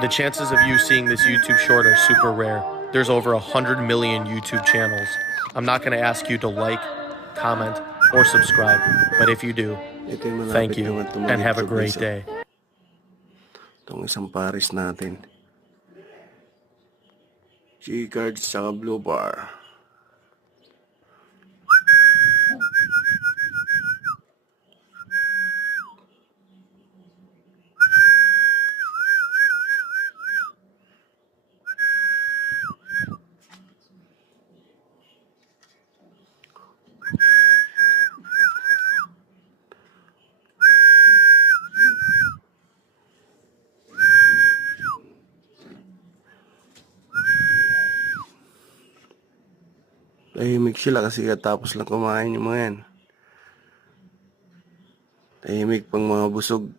The chances of you seeing this YouTube short are super rare. There's over 100 million YouTube channels. I'm not going to ask you to like, comment, or subscribe, but if you do, Ito yung thank malapit you naman and have a tumahitlog great isa. day. Itong isang pares natin. G-cards saka blue bar. Tahimik sila kasi katapos lang kumain yung mga yan. Tahimik pang mga busog.